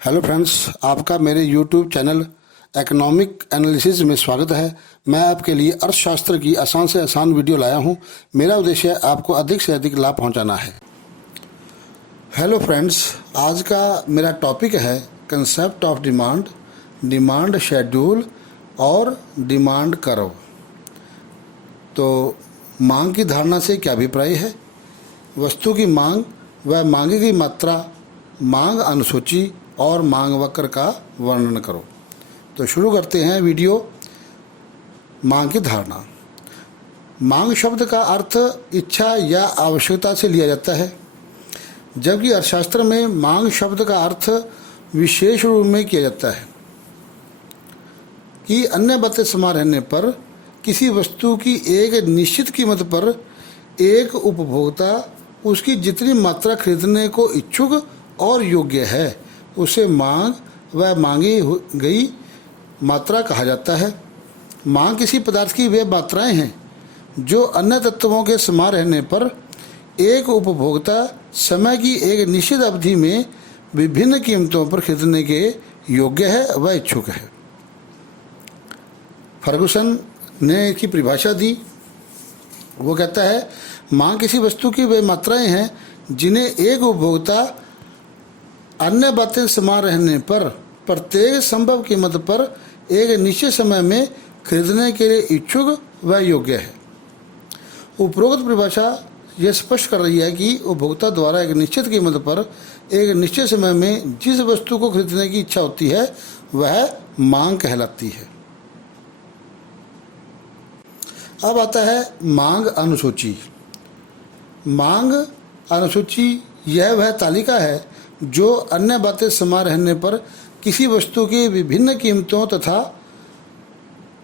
Hello friends, आपका मेरे YouTube channel economic analysis में स्वागत है। मैं आपके लिए अर्थशास्त्र की आसान से आसान वीडियो लाया हूं। मेरा उद्देश्य आपको अधिक से अधिक लाभ पहुंचाना है। हेलो फ्रेंड्स, आज का मेरा टॉपिक है concept of demand, demand schedule और डिमांड कर्व। तो मांग की धारणा से क्या अभिप्राय है, वस्तु की मांग व मांगी गई मात्रा, मांग अनुसूची और मांग वक्र का वर्णन करो। तो शुरू करते हैं वीडियो। मांग की धारणा। मांग शब्द का अर्थ इच्छा या आवश्यकता से लिया जाता है, जबकि अर्थशास्त्र में मांग शब्द का अर्थ विशेष रूप में किया जाता है कि अन्य बातें समान रहने पर किसी वस्तु की एक निश्चित कीमत पर एक उपभोक्ता उसकी जितनी मात्रा खरीदने को इच्छुक और योग्य है उसे मांग व मांगी गई मात्रा कहा जाता है। मांग किसी पदार्थ की वे मात्राएं हैं जो अन्य तत्वों के समान रहने पर एक उपभोक्ता समय की एक निश्चित अवधि में विभिन्न कीमतों पर खरीदने के योग्य है व इच्छुक है। फर्गुसन ने इसकी परिभाषा दी। वो कहता है, मांग किसी वस्तु की वे मात्राएं हैं जिन्हें एक उपभोक्ता अन्य बातें समान रहने पर प्रत्येक संभव कीमत पर एक निश्चित समय में खरीदने के लिए इच्छुक व योग्य है। उपरोक्त परिभाषा यह स्पष्ट कर रही है कि उपभोक्ता द्वारा एक निश्चित कीमत पर एक निश्चित समय में जिस वस्तु को खरीदने की इच्छा होती है वह मांग कहलाती है। अब आता है मांग अनुसूची। मांग अनुसूची यह वह तालिका है जो अन्य बातें समान रहने पर किसी वस्तु की विभिन्न कीमतों तथा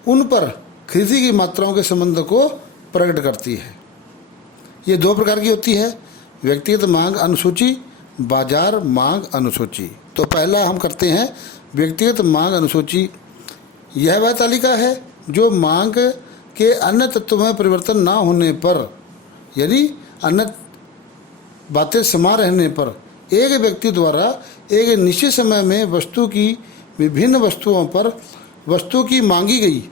उन पर खरीदी की मात्राओं के संबंध को प्रकट करती है। ये दो प्रकार की होती है, व्यक्तिगत मांग अनुसूची, बाजार मांग अनुसूची। तो पहला हम करते हैं व्यक्तिगत मांग अनुसूची। यह वह तालिका है जो मांग के अन्य तत्वों में परिवर्तन ना होने पर, यानी अन्य बातें समान रहने पर एक व्यक्ति द्वारा एक निश्चित समय में वस्तु की विभिन्न वस्तुओं पर वस्तु की मांगी गई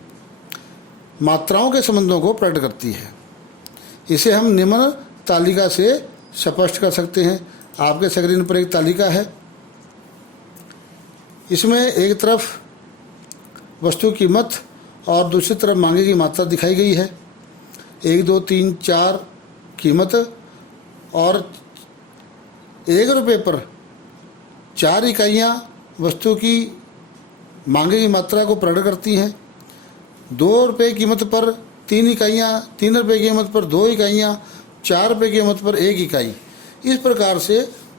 मात्राओं के संबंधों को प्रकट करती है। इसे हम निम्न तालिका से स्पष्ट कर सकते हैं। आपके स्क्रीन पर एक तालिका है। इसमें एक तरफ वस्तु कीमत और दूसरी तरफ मांगी गई मात्रा दिखाई गई है। 1, 2, 3, 4 कीमत और 1 रुपये पर 4 इकाइयाँ वस्तु की मांगी गई मात्रा को प्रकट करती हैं। 2 रुपये कीमत पर 3 इकाइयाँ, 3 रुपये कीमत पर 2 इकाइयाँ, 4 रुपये कीमत पर 1 इकाई। इस प्रकार से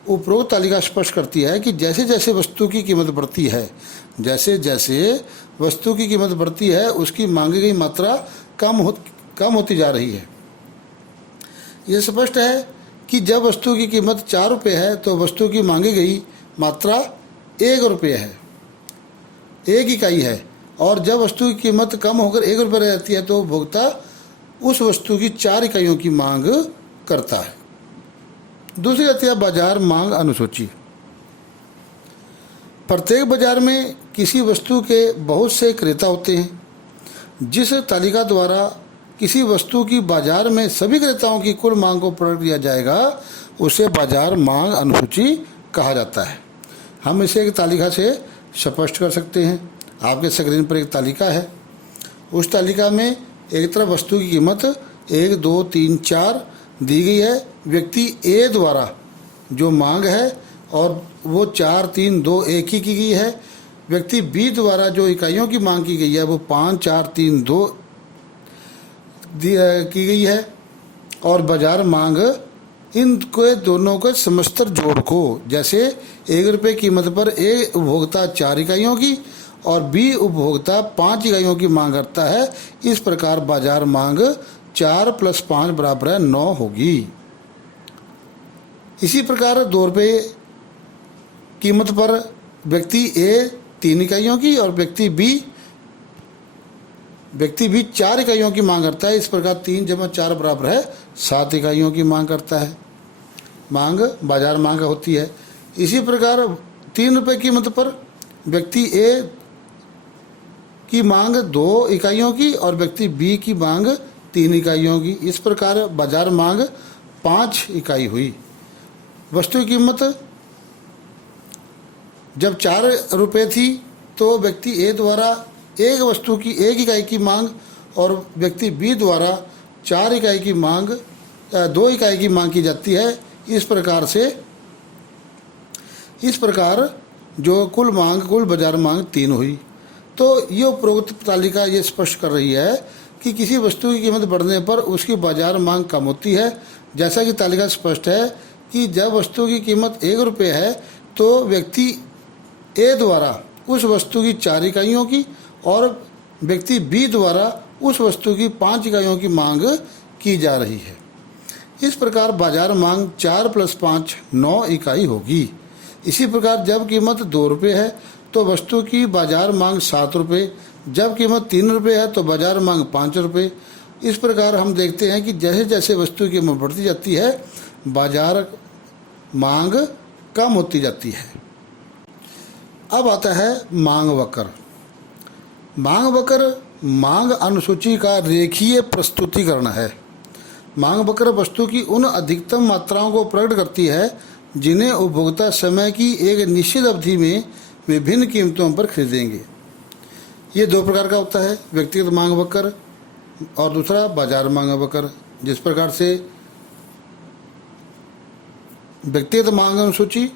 उपरोक्त तालिका स्पष्ट करती है कि जैसे जैसे वस्तु की कीमत बढ़ती है, जैसे जैसे वस्तु की कीमत बढ़ती है उसकी मांगी गई मात्रा कम होती जा रही है। यह स्पष्ट है कि जब वस्तु की कीमत 4 रुपये है तो वस्तु की मांगी गई मात्रा 1 रुपये है, 1 इकाई है, और जब वस्तु की कीमत कम होकर 1 रुपये रह जाती है तो उपभोक्ता उस वस्तु की 4 इकाइयों की मांग करता है। दूसरी आती है बाजार मांग अनुसूची। प्रत्येक बाजार में किसी वस्तु के बहुत से क्रेता होते हैं। जिस तालिका द्वारा किसी वस्तु की बाजार में सभी क्रेताओं की कुल मांग को प्रकट किया जाएगा उसे बाजार मांग अनुसूची कहा जाता है। हम इसे एक तालिका से स्पष्ट कर सकते हैं। आपके स्क्रीन पर एक तालिका है। उस तालिका में एक तरफ वस्तु की कीमत 1, 2, 3, 4 दी गई है। व्यक्ति ए द्वारा जो मांग है और वो 4, 3, 2, 1 ही की गई है। व्यक्ति बी द्वारा जो इकाइयों की मांग की गई है वो 5, 4, 3, 2 की गई है। और बाजार मांग इनके दोनों के समस्तर जोड़ को, जैसे 1 रुपये कीमत पर ए उपभोक्ता 4 इकाइयों की और बी उपभोक्ता 5 इकाइयों की मांग करता है, इस प्रकार बाजार मांग 4 + 5 = 9 होगी। इसी प्रकार 2 रुपये कीमत पर व्यक्ति ए 3 इकाइयों की और व्यक्ति बी 4 इकाइयों की मांग करता है। इस प्रकार 3 + 4 = 7 इकाइयों की मांग करता है। मांग बाजार मांग होती है। इसी प्रकार 3 रुपये कीमत पर व्यक्ति ए की मांग 2 इकाइयों की और व्यक्ति बी की मांग 3 इकाइयों की। इस प्रकार बाजार मांग 5 इकाई हुई। वस्तु की कीमत जब 4 रुपये थी तो व्यक्ति ए द्वारा एक वस्तु की 1 इकाई की मांग और व्यक्ति बी द्वारा 4 इकाई की मांग 2 इकाई की मांग की जाती है। इस प्रकार जो कुल बाजार मांग 3 हुई। तो ये उपरोक्त तालिका ये स्पष्ट कर रही है कि किसी वस्तु की कीमत बढ़ने पर उसकी बाजार मांग कम होती है। जैसा कि तालिका स्पष्ट है कि जब वस्तु की कीमत 1 रुपये है तो व्यक्ति ए द्वारा उस वस्तु की 4 इकाइयों की और व्यक्ति बी द्वारा उस वस्तु की 5 इकाइयों की मांग की जा रही है। इस प्रकार बाजार मांग 4 + 5 9 इकाई होगी। इसी प्रकार जब कीमत 2 रुपये है तो वस्तु की बाजार मांग 7 रुपये, जब कीमत 3 रुपये है तो बाजार मांग 5 रुपये। इस प्रकार हम देखते हैं कि जैसे जैसे वस्तु की कीमत बढ़ती जाती है बाजार मांग कम होती जाती है। अब आता है मांग वक्र। मांग वक्र मांग अनुसूची का रेखीय प्रस्तुतिकरण है। मांग वक्र वस्तु की उन अधिकतम मात्राओं को प्रकट करती है जिन्हें उपभोक्ता समय की एक निश्चित अवधि में विभिन्न कीमतों पर खरीदेंगे। ये 2 प्रकार का होता है, व्यक्तिगत मांग वक्र और दूसरा बाजार मांग वक्र। जिस प्रकार से व्यक्तिगत मांग अनुसूची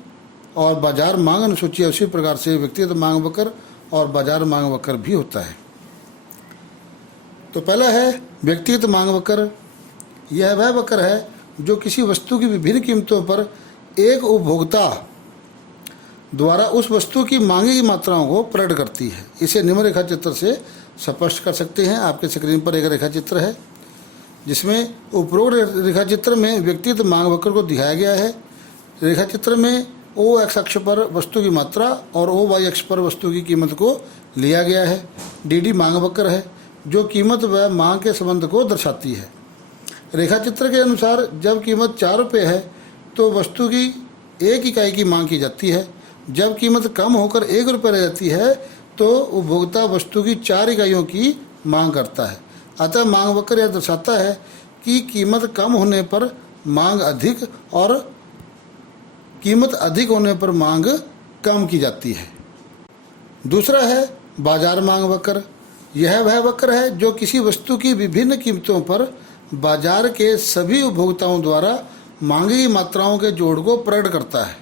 और बाजार मांग अनुसूची, उसी प्रकार से व्यक्तिगत मांग वक्र और बाजार मांग वक्र भी होता है। तो पहला है व्यक्तिगत मांग वक्र। यह वह वक्र है जो किसी वस्तु की विभिन्न कीमतों पर एक उपभोक्ता द्वारा उस वस्तु की मांगी की मात्राओं को प्रकट करती है। इसे निम्न रेखा चित्र से स्पष्ट कर सकते हैं। आपके स्क्रीन पर एक रेखा चित्र है जिसमें उपरोक्त रेखा चित्र में व्यक्तिगत मांग वक्र को दिखाया गया है। रेखा चित्र में ओ एक्स अक्ष पर वस्तु की मात्रा और ओ वाई अक्ष पर वस्तु की कीमत को लिया गया है। डी डी मांग वक्र है जो कीमत व मांग के संबंध को दर्शाती है। रेखा चित्र के अनुसार जब कीमत 4 रुपये है तो वस्तु की 1 इकाई की मांग की जाती है। जब कीमत कम होकर 1 रुपये रह जाती है तो उपभोक्ता वस्तु की 4 इकाइयों की मांग करता है। अतः मांग वक्र यह दर्शाता है कि कीमत कम होने पर मांग अधिक और कीमत अधिक होने पर मांग कम की जाती है। दूसरा है बाजार मांग वक्र। यह वह वक्र है जो किसी वस्तु की विभिन्न कीमतों पर बाजार के सभी उपभोक्ताओं द्वारा मांगी गई मात्राओं के जोड़ को प्रकट करता है।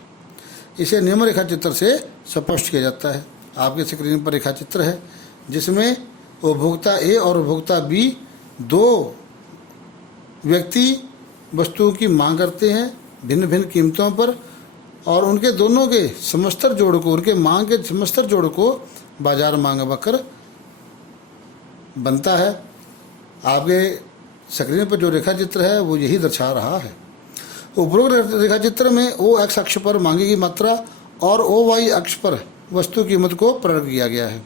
इसे निम्न रेखा चित्र से स्पष्ट किया जाता है। आपके स्क्रीन पर रेखा चित्र है जिसमें उपभोक्ता ए और उपभोक्ता बी 2 व्यक्ति वस्तुओं की मांग करते हैं भिन्न भिन्न कीमतों पर और उनके दोनों के समस्तर जोड़ को, उनके मांग के समस्तर जोड़ को बाजार मांग वक्र बनता है। आपके स्क्रीन पर जो रेखा चित्र है वो यही दर्शा रहा है। उपरोक्त रेखा चित्र में ओ एक्स अक्ष पर मांगी गई मात्रा और ओ वाई अक्ष पर वस्तु कीमत को प्रकट किया गया है।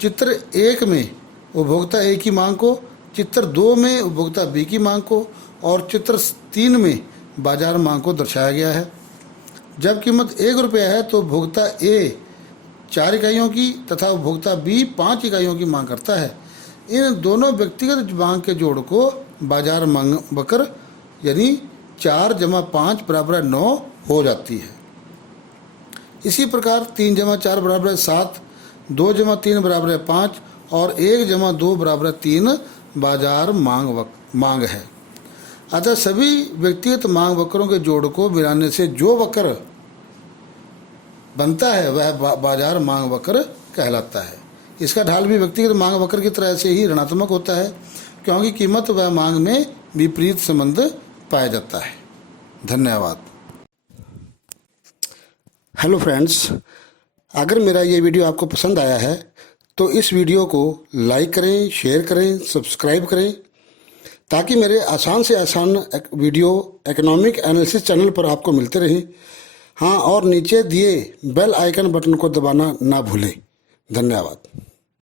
चित्र 1 में उपभोक्ता ए की मांग को, चित्र 2 में उपभोक्ता बी की मांग को और चित्र 3 में बाजार मांग को दर्शाया गया है। जब कीमत 1 रुपया है तो उपभोक्ता ए 4 इकाइयों की तथा उपभोक्ता बी 5 इकाइयों की मांग करता है। इन दोनों व्यक्तिगत मांग के जोड़ को बाजार मांग वक्र यानी 4 + 5 = 9 हो जाती है। इसी प्रकार 3 + 4 = 7, 2 + 3 = 5 और 1 + 2 = 3 बाजार मांग है। अतः सभी व्यक्तिगत मांग वक्रों के जोड़ को मिलाने से जो वक्र बनता है वह बाजार मांग वक्र कहलाता है। इसका ढाल भी व्यक्तिगत मांग वक्र की तरह से ही ऋणात्मक होता है क्योंकि कीमत व मांग में विपरीत संबंध पाया जाता है। धन्यवाद। हेलो फ्रेंड्स, अगर मेरा ये वीडियो आपको पसंद आया है तो इस वीडियो को लाइक करें, शेयर करें, सब्सक्राइब करें ताकि मेरे आसान से आसान वीडियो इकोनॉमिक एनालिसिस चैनल पर आपको मिलते रहें। हाँ, और नीचे दिए बेल आइकन बटन को दबाना ना भूलें। धन्यवाद।